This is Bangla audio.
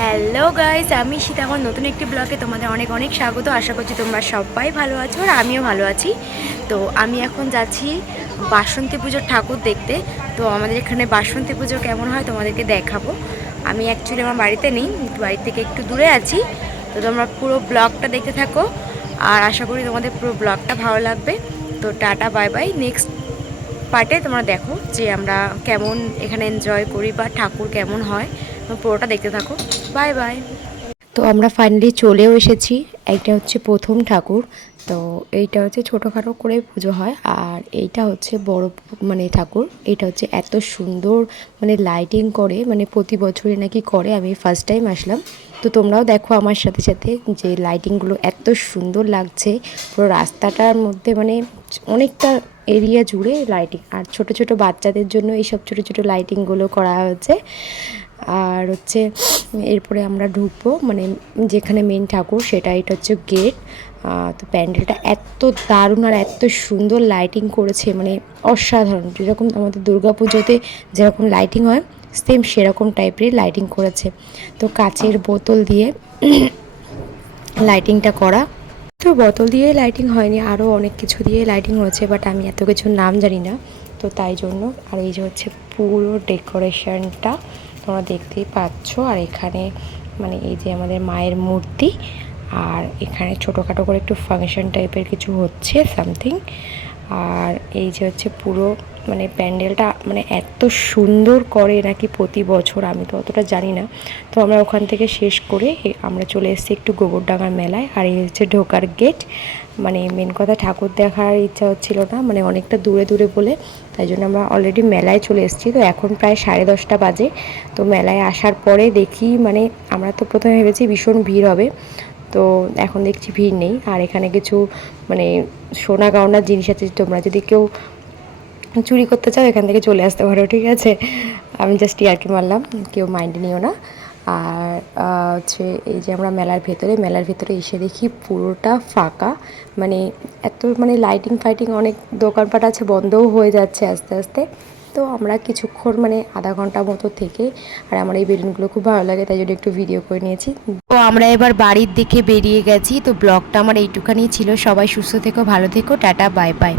হ্যালো গাইস, আমি সীতা আমার নতুন একটি ব্লগে তোমাদের অনেক অনেক স্বাগত। আশা করছি তোমরা সবাই ভালো আছো আর আমিও ভালো আছি। তো আমি এখন যাচ্ছি বাসন্তী পুজোর ঠাকুর দেখতে। তো আমাদের এখানে বাসন্তী পুজো কেমন হয় তোমাদেরকে দেখাবো। আমি অ্যাকচুয়ালি আমার বাড়িতে নেই, বাড়ি থেকে একটু দূরে আছি। তো তোমরা পুরো ব্লগটা দেখতে থাকো আর আশা করি তোমাদের পুরো ব্লগটা ভালো লাগবে। তো টাটা, বাই বাই। নেক্সট পার্টে তোমরা দেখো যে আমরা কেমন এখানে এনজয় করি বা ঠাকুর কেমন হয়, পুরোটা দেখতে থাকো। Bye bye. তো আমরা ফাইনালি চলেও এসেছি। এইটা হচ্ছে প্রথম ঠাকুর। তো এইটা হচ্ছে ছোটোখাটো করে পুজো হয়, আর এইটা হচ্ছে বড় মানে ঠাকুর। এইটা হচ্ছে এত সুন্দর মানে লাইটিং করে, মানে প্রতি বছরই নাকি করে। আমি ফার্স্ট টাইম আসলাম। তো তোমরাও দেখো আমার সাথে সাথে যে লাইটিংগুলো এত সুন্দর লাগছে। পুরো রাস্তাটার মধ্যে মানে অনেকটা এরিয়া জুড়ে লাইটিং, আর ছোট ছোট বাচ্চাদের জন্য এইসব ছোট ছোট লাইটিংগুলো করা হয়েছে। আর হচ্ছে এরপরে আমরা ঢুকবো মানে যেখানে মেন ঠাকুর, সেটা এটা হচ্ছে গেট। তো প্যান্ডেলটা এত দারুণ আর এত সুন্দর লাইটিং করেছে, মানে অসাধারণ। যেরকম আমাদের দুর্গাপুজোতে যেরকম লাইটিং হয়, সেম সেরকম টাইপেরই লাইটিং করেছে। তো কাচের বোতল দিয়ে লাইটিংটা করা। তো বোতল দিয়ে লাইটিং হয়নি, আরও অনেক কিছু দিয়ে লাইটিং হয়েছে, বাট আমি এত কিছুর নাম জানি না। তো তাই জন্য। আর এই যে হচ্ছে পুরো ডেকোরেশনটা তোমরা দেখতেই পাচ্ছ। আর এখানে মানে এই যে আমাদের মায়ের মূর্তি, আর এখানে ছোটোখাটো করে একটু ফাংশন টাইপের কিছু হচ্ছে সামথিং। আর এই যে হচ্ছে পুরো মানে প্যান্ডেলটা মানে এত সুন্দর করে নাকি প্রতি বছর, আমি তো অতটা জানি না। তো আমরা ওখান থেকে শেষ করে আমরা চলে এসেছি একটু গোবরডাঙ্গার মেলায়। আর এই হচ্ছে ঢোকার গেট। মানে মেন কথা ঠাকুর দেখার ইচ্ছা হচ্ছিল না, মানে অনেকটা দূরে দূরে বলে, তাই জন্য আমরা অলরেডি মেলায় চলে এসেছি। তো এখন প্রায় 10:30 বাজে। তো মেলায় আসার পরে দেখি মানে আমরা তো প্রথমে ভেবেছি ভীষণ ভিড় হবে, তো এখন দেখছি ভিড় নেই। আর এখানে কিছু মানে সোনা গয়নার জিনিস আছে, তোমরা যদি কেউ চুরি করতে চাও এখান থেকে চলে আসতে পারো, ঠিক আছে? আমি জাস্ট ইয়ার্কি মারলাম, কেউ মাইন্ডে নিও না। আর হচ্ছে এই যে আমরা মেলার ভেতরে এসে দেখি পুরোটা ফাঁকা, মানে এত মানে লাইটিং ফাইটিং অনেক দোকানপাট আছে, বন্ধও হয়ে যাচ্ছে আস্তে আস্তে। তো আমরা কিছুক্ষণ মানে আধা ঘন্টা মতো থেকে, আর আমার এই বেলুনগুলো খুব ভালো লাগে, তাই জন্য একটু ভিডিও করে নিয়েছি। তো আমরা এবার বাড়ির দিকে বেরিয়ে গেছি। তো ব্লগটা আমার এইটুখানি ছিল। সবাই সুস্থ থেকো, ভালো থেকো, টাটা, বাই বাই।